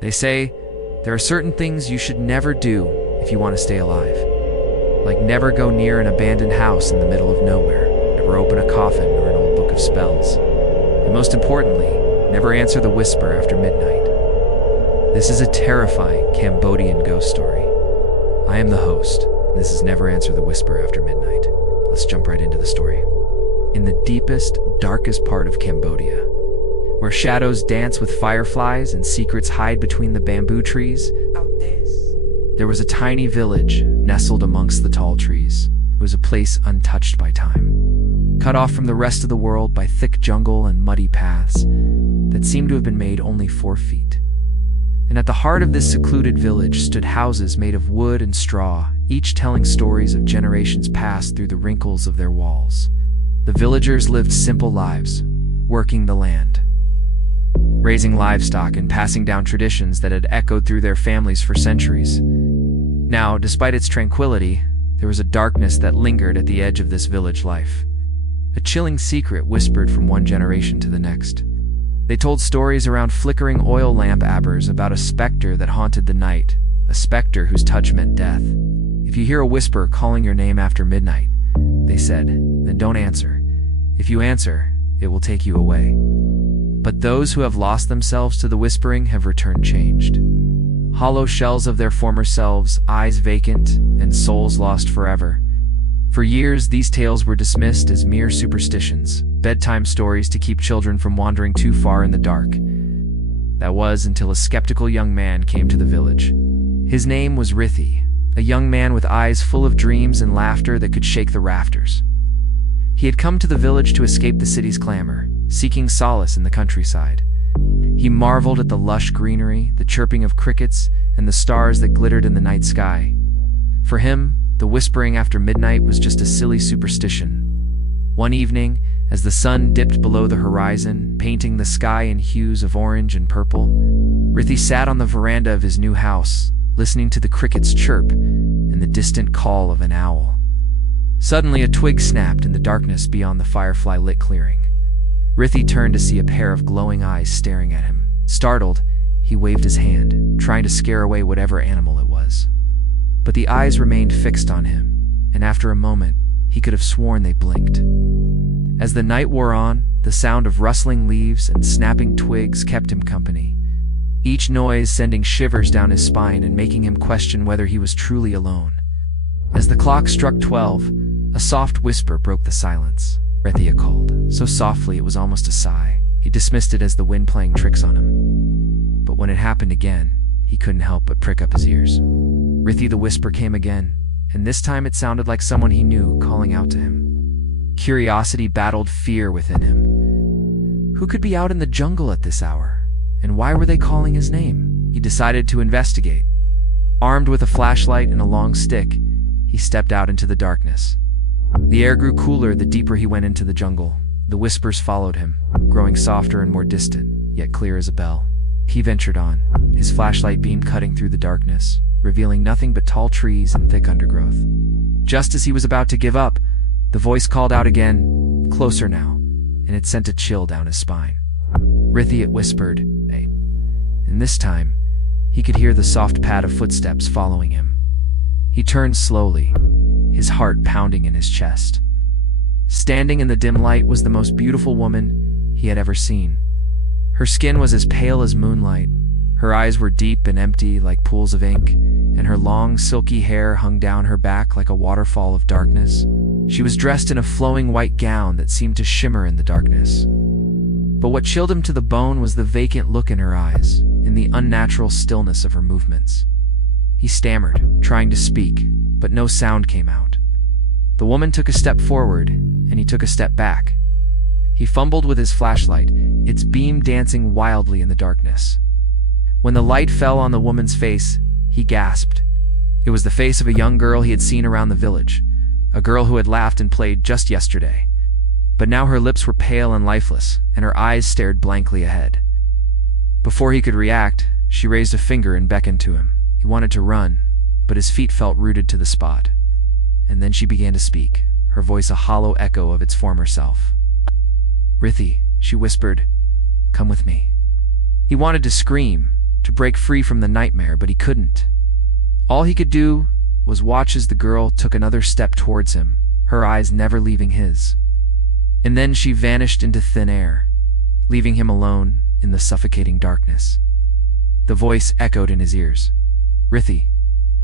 They say there are certain things you should never do if you want to stay alive. Like never go near an abandoned house in the middle of nowhere, never open a coffin or an old book of spells, and most importantly, never answer the whisper after midnight. This is a terrifying Cambodian ghost story. I am the host, and this is Never Answer the Whisper After Midnight. Let's jump right into the story. In the deepest, darkest part of Cambodia, where shadows dance with fireflies and secrets hide between the bamboo trees, there was a tiny village nestled amongst the tall trees. It was a place untouched by time, cut off from the rest of the world by thick jungle and muddy paths that seemed to have been made only 4 feet. And at the heart of this secluded village stood houses made of wood and straw, each telling stories of generations past through the wrinkles of their walls. The villagers lived simple lives, working the land, raising livestock and passing down traditions that had echoed through their families for centuries. Now, despite its tranquility, there was a darkness that lingered at the edge of this village life. A chilling secret whispered from one generation to the next. They told stories around flickering oil lamp arbors about a specter that haunted the night, a specter whose touch meant death. If you hear a whisper calling your name after midnight, they said, then don't answer. If you answer, it will take you away. But those who have lost themselves to the whispering have returned changed. Hollow shells of their former selves, eyes vacant, and souls lost forever. For years, these tales were dismissed as mere superstitions, bedtime stories to keep children from wandering too far in the dark. That was until a skeptical young man came to the village. His name was Rithi, a young man with eyes full of dreams and laughter that could shake the rafters. He had come to the village to escape the city's clamor, seeking solace in the countryside. He marveled at the lush greenery, the chirping of crickets, and the stars that glittered in the night sky. For him, the whispering after midnight was just a silly superstition. One evening, as the sun dipped below the horizon, painting the sky in hues of orange and purple, Rithi sat on the veranda of his new house, listening to the crickets chirp and the distant call of an owl. Suddenly, a twig snapped in the darkness beyond the firefly-lit clearing. Rithi turned to see a pair of glowing eyes staring at him. Startled, he waved his hand, trying to scare away whatever animal it was. But the eyes remained fixed on him, and after a moment, he could have sworn they blinked. As the night wore on, the sound of rustling leaves and snapping twigs kept him company, each noise sending shivers down his spine and making him question whether he was truly alone. As the clock struck 12, a soft whisper broke the silence. Rithi called, so softly it was almost a sigh. He dismissed it as the wind playing tricks on him. But when it happened again, he couldn't help but prick up his ears. Rithi, the whisper came again, and this time it sounded like someone he knew calling out to him. Curiosity battled fear within him. Who could be out in the jungle at this hour? And why were they calling his name? He decided to investigate. Armed with a flashlight and a long stick, he stepped out into the darkness. The air grew cooler the deeper he went into the jungle. The whispers followed him, growing softer and more distant, yet clear as a bell. He ventured on, his flashlight beam cutting through the darkness, revealing nothing but tall trees and thick undergrowth. Just as he was about to give up, the voice called out again, closer now, and it sent a chill down his spine. Rithi, it whispered, "Hey." And this time, he could hear the soft pad of footsteps following him. He turned slowly, his heart pounding in his chest. Standing in the dim light was the most beautiful woman he had ever seen. Her skin was as pale as moonlight, her eyes were deep and empty like pools of ink, and her long, silky hair hung down her back like a waterfall of darkness. She was dressed in a flowing white gown that seemed to shimmer in the darkness. But what chilled him to the bone was the vacant look in her eyes, in the unnatural stillness of her movements. He stammered, trying to speak, but no sound came out. The woman took a step forward, and he took a step back. He fumbled with his flashlight, its beam dancing wildly in the darkness. When the light fell on the woman's face, he gasped. It was the face of a young girl he had seen around the village, a girl who had laughed and played just yesterday. But now her lips were pale and lifeless, and her eyes stared blankly ahead. Before he could react, she raised a finger and beckoned to him. He wanted to run, but his feet felt rooted to the spot. And then she began to speak, her voice a hollow echo of its former self. "Rithi," she whispered, "come with me." He wanted to scream, to break free from the nightmare, but he couldn't. All he could do was watch as the girl took another step towards him, her eyes never leaving his. And then she vanished into thin air, leaving him alone in the suffocating darkness. The voice echoed in his ears. "Rithi,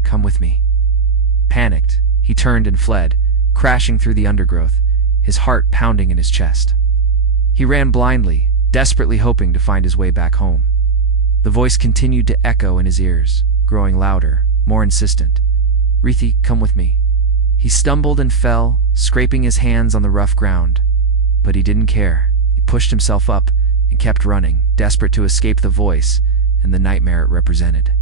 come with me." Panicked, he turned and fled, crashing through the undergrowth, his heart pounding in his chest. He ran blindly, desperately hoping to find his way back home. The voice continued to echo in his ears, growing louder, more insistent. "Rithi, come with me." He stumbled and fell, scraping his hands on the rough ground. But he didn't care. He pushed himself up and kept running, desperate to escape the voice and the nightmare it represented.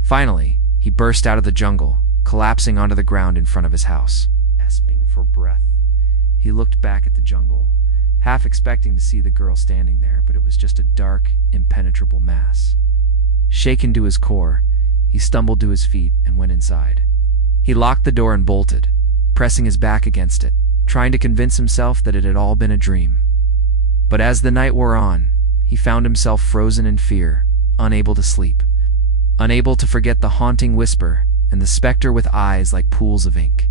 Finally, he burst out of the jungle, collapsing onto the ground in front of his house. Gasping for breath, he looked back at the jungle, half expecting to see the girl standing there, but it was just a dark, impenetrable mass. Shaken to his core, he stumbled to his feet and went inside. He locked the door and bolted, pressing his back against it, trying to convince himself that it had all been a dream. But as the night wore on, he found himself frozen in fear, unable to sleep, unable to forget the haunting whisper and the specter with eyes like pools of ink.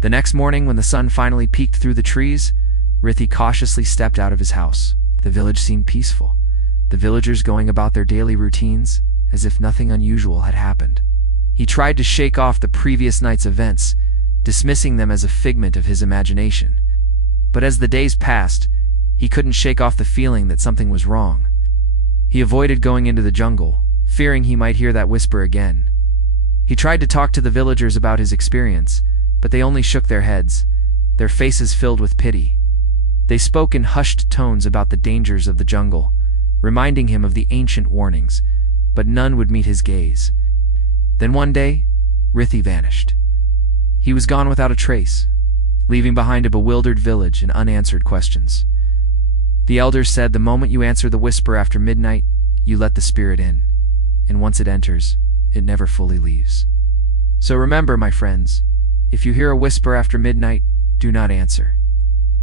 The next morning, when the sun finally peeked through the trees, Rithi cautiously stepped out of his house. The village seemed peaceful, the villagers going about their daily routines as if nothing unusual had happened. He tried to shake off the previous night's events, dismissing them as a figment of his imagination. But as the days passed, he couldn't shake off the feeling that something was wrong. He avoided going into the jungle, fearing he might hear that whisper again. He tried to talk to the villagers about his experience, but they only shook their heads, their faces filled with pity. They spoke in hushed tones about the dangers of the jungle, reminding him of the ancient warnings, but none would meet his gaze. Then one day, Rithi vanished. He was gone without a trace, leaving behind a bewildered village and unanswered questions. The elders said the moment you answer the whisper after midnight, you let the spirit in, and once it enters, it never fully leaves. So remember, my friends, if you hear a whisper after midnight, do not answer.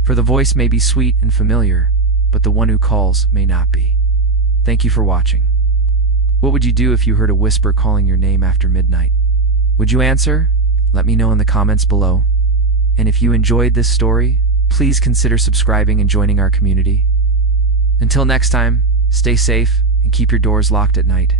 For the voice may be sweet and familiar, but the one who calls may not be. Thank you for watching. What would you do if you heard a whisper calling your name after midnight? Would you answer? Let me know in the comments below. And if you enjoyed this story, please consider subscribing and joining our community. Until next time, stay safe and keep your doors locked at night.